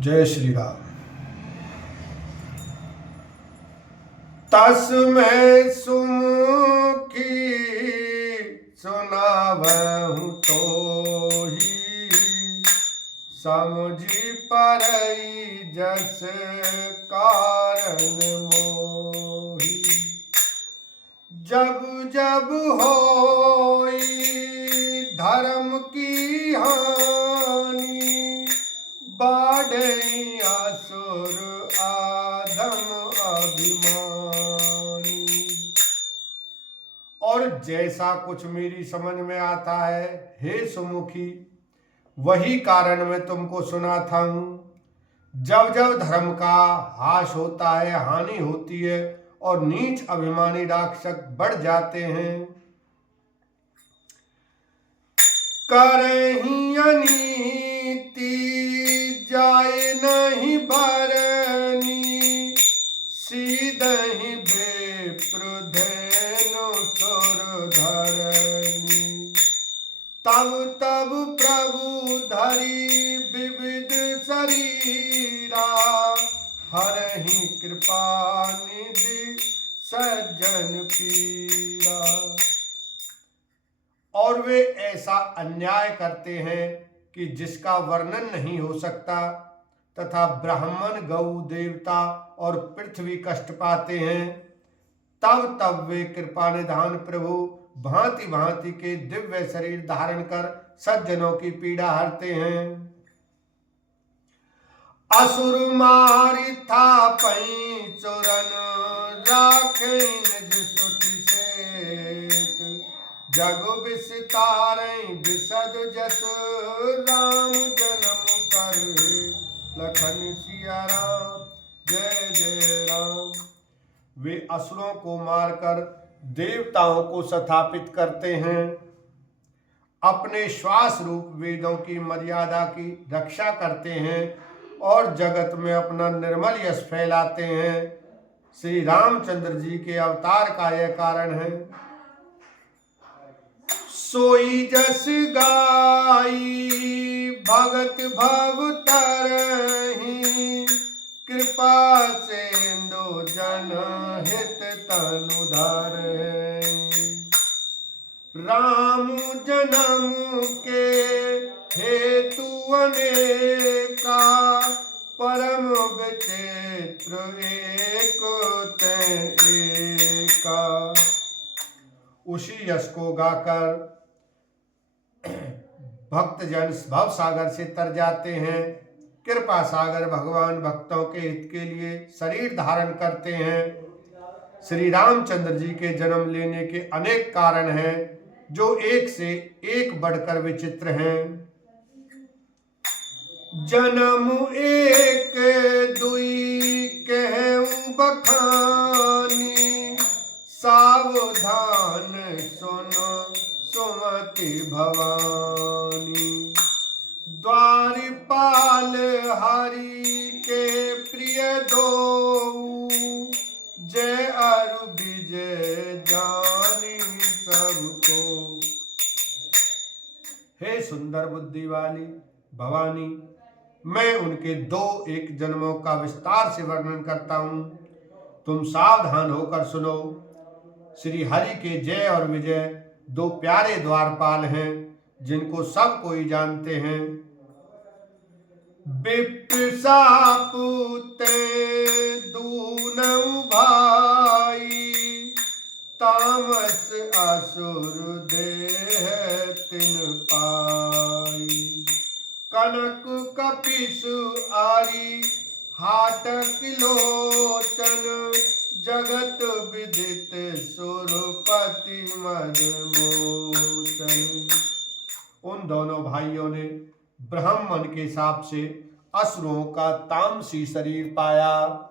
जय श्री राम। तस्मै सुमुखी सुनावहु तोहि, समझि परई जस कारण मोहि। जब जब होई धर्म की हानि, बाढ़ई असुर आधम अभिमानी। और जैसा कुछ मेरी समझ में आता है, हे सुमुखी, वही कारण मैं तुमको सुनाता हूं। जब जब धर्म का हास होता है, हानि होती है और नीच अभिमानी राक्षस बढ़ जाते हैं, करहीं अनीति जाए नहीं भरनी, सीधहि विप्र धेनु सुर धरनी। तब तब प्रभु धरि विविध शरीरा, हरहि कृपा निधि सज्जन पीरा। और वे ऐसा अन्याय करते हैं कि जिसका वर्णन नहीं हो सकता, तथा ब्राह्मण, गौ, देवता और पृथ्वी कष्ट पाते हैं। तब तब वे कृपा निधान प्रभु भांति भांति के दिव्य शरीर धारण कर सज्जनों की पीड़ा हरते हैं। असुर मारि थापहि चोरन, राखे निज सुति सेत। जग विस्तारहि विशद जस, राम जन्म कर लखन सिया राम। जय जय राम। वे असुरों को मारकर देवताओं को स्थापित करते हैं, अपने श्वास रूप वेदों की मर्यादा की रक्षा करते हैं और जगत में अपना निर्मल यश फैलाते हैं। श्री रामचंद्र जी के अवतार का यह कारण है। सोई जस गाई भगत भव तरहि, कृपा सिंधु जन हित तनु धरहि। राम जन्म के हेतु अनेका, परम विचित्र एक ते एका। उसी यश को गाकर भक्तजन भव सागर से तर जाते हैं। कृपा सागर भगवान भक्तों के हित के लिए शरीर धारण करते हैं। श्री रामचंद्र जी के जन्म लेने के अनेक कारण हैं, जो एक से एक बढ़कर विचित्र हैं। जन्म एक दुई कहूं बखानी, सावधान सुनो सुमति भवानी। द्वारपाल हरि के प्रिय दो, जय अरु विजय जानी सबको। हे सुंदर बुद्धि वाली भवानी, मैं उनके दो एक जन्मों का विस्तार से वर्णन करता हूं, तुम सावधान होकर सुनो। श्री हरि के जय और विजय दो प्यारे द्वारपाल हैं, जिनको सब कोई जानते हैं। विप्रशापुते दूनऊ भाई, तामस असुर देह तिन पाई। कनक कपिसु आरी हाटक लोचन, जगत विदित सुरपति मदमोचन। उन दोनों भाइयों ने ब्रह्मन के शाप से असुरों का तामसी शरीर पाया।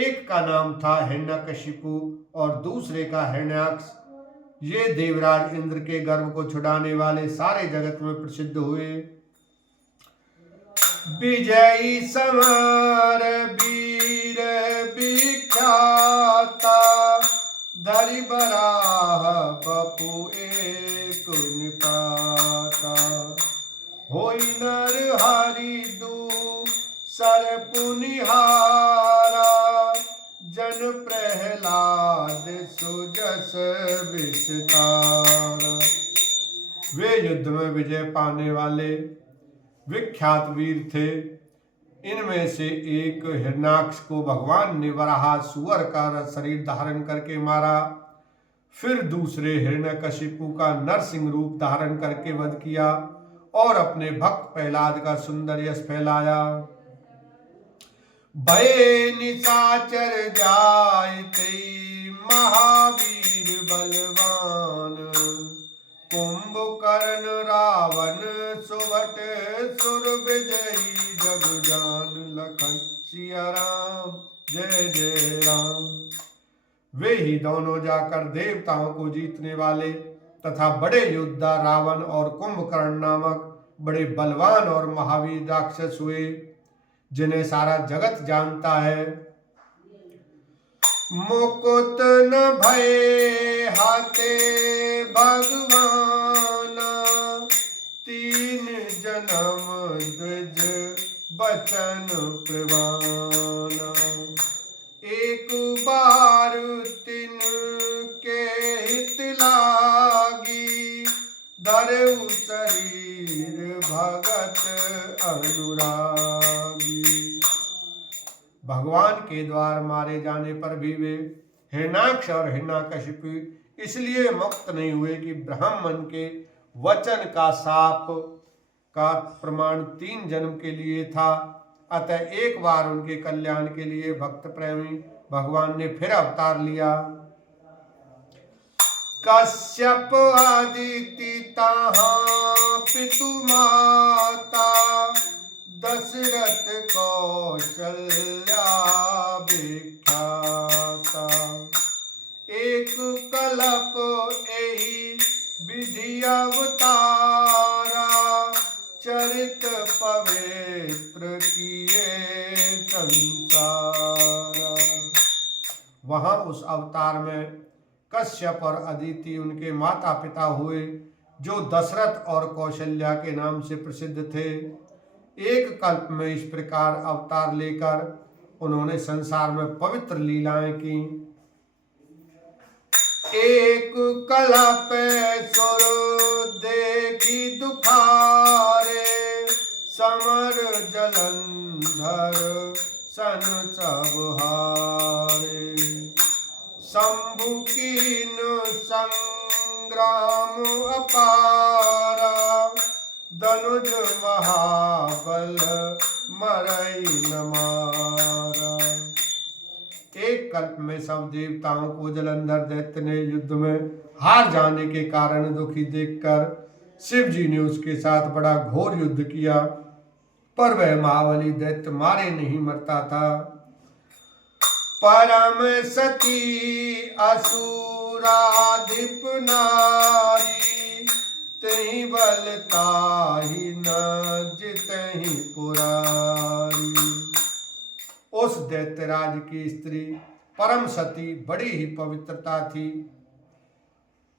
एक का नाम था हिरण्यकशिपु और दूसरे का हिरण्याक्ष। ये देवराज इंद्र के गर्भ को छुड़ाने वाले सारे जगत में प्रसिद्ध हुए। विजयी समर वीर विख्याता, धरि बराह बपु एक निपाता। होई नर हरि दूत सरपुनिहारा जन प्रहलाद सुजस विस्तारा। वे युद्ध में विजय पाने वाले विख्यात वीर थे। इनमें से एक हिरण्याक्ष को भगवान ने वराहसुअर का शरीर धारण करके मारा। फिर दूसरे हिरण्यकशिपु का नरसिंह रूप धारण करके वध किया और अपने भक्त प्रहलाद का सुंदर यश फैलाया। भय निशाचर जायते महावीर बलवान, कुंभकर्ण रावण सुभट सुर विजयी जग जान, लखन सिया राम जय जय राम। वे ही दोनों जाकर देवताओं को जीतने वाले तथा बड़े योद्धा रावण और कुंभकर्ण नामक बड़े बलवान और महावीर राक्षस हुए, जिन्हें सारा जगत जानता है। मुकुत न भय हाथे भगवान, तीन जन्म द्विज बचन प्रवान। एक बार तिन के हित लागी, धरऊ शरीर भगत अनुरागी। भगवान के द्वार मारे जाने पर भी वे हिरण्याक्ष और हिरण्यकशिपु इसलिए मुक्त नहीं हुए कि ब्राह्मण के वचन का शाप का प्रमाण 3 जन्म के लिए था। अतः एक बार उनके कल्याण के लिए भक्त प्रेमी भगवान ने फिर अवतार लिया। कश्यप आदिति ताहा पितु माता, दशरथ कौशल्या विख्याता। एक कल्प एहि विधि अवतारा, चरित पवित्र किए संसारा। वहां उस अवतार में कश्यप और अदिति उनके माता पिता हुए, जो दशरथ और कौशल्या के नाम से प्रसिद्ध थे। एक कल्प में इस प्रकार अवतार लेकर उन्होंने संसार में पवित्र लीलाएं की। एक कल्प सुर देखी दुखारे, समर जलंधर सन सब हारे। शंभु कीन संग्राम अपारा, धनुज महाबल मरई न मारा। एक कल्प में सब देवताओं को जलंधर दैत्य ने युद्ध में हार जाने के कारण दुखी देखकर शिव जी ने उसके साथ बड़ा घोर युद्ध किया, पर वह महाबली दैत्य मारे नहीं मरता था। परम सती असुराधिप नारी, तहि बल ताहि न जितहि पुरारी। उस दैत्यराज की स्त्री परम सती बड़ी ही पवित्रता थी।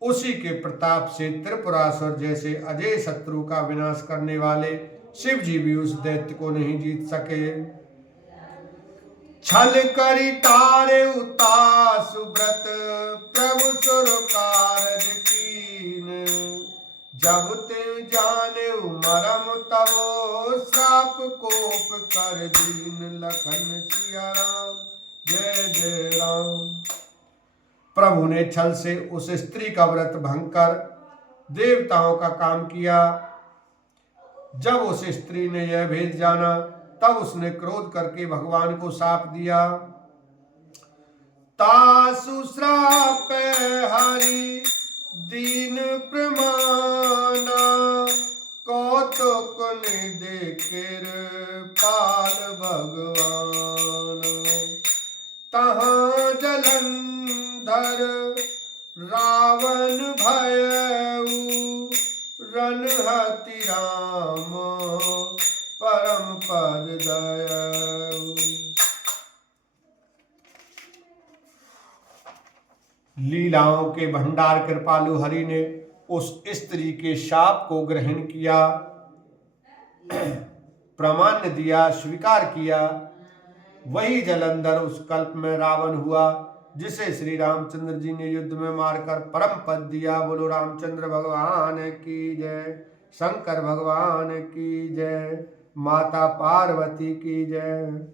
उसी के प्रताप से त्रिपुरासुर जैसे अजय शत्रु का विनाश करने वाले शिव जी भी उस दैत्य को नहीं जीत सके। छल करी तारे उतासु व्रत, प्रभु सुर कारज कीन। जब ते जाने मरम तबो, श्राप कोप कर दीन। लखन सिया राम जय जय राम। प्रभु ने छल से उस स्त्री का व्रत भंग कर देवताओं का काम किया। जब उस स्त्री ने यह भेद जाना, तब उसने क्रोध करके भगवान को शाप दिया। तासु श्राप हरि दीन प्रमाना, कौतुक निधि कृपाल भगवान। तहाँ जलंधर रावण भयऊ, रनहति राम परम पद दयऊ। लीलाओं के भंडार कृपालु हरि ने उस स्त्री के शाप को ग्रहण किया। प्रामाण्य दिया, स्वीकार किया, वही जलंधर उस कल्प में रावण हुआ, जिसे श्री रामचंद्र जी ने युद्ध में मारकर परम पद दिया। बोलो रामचंद्र भगवान की जय, शंकर भगवान की जय, माता पार्वती की जय।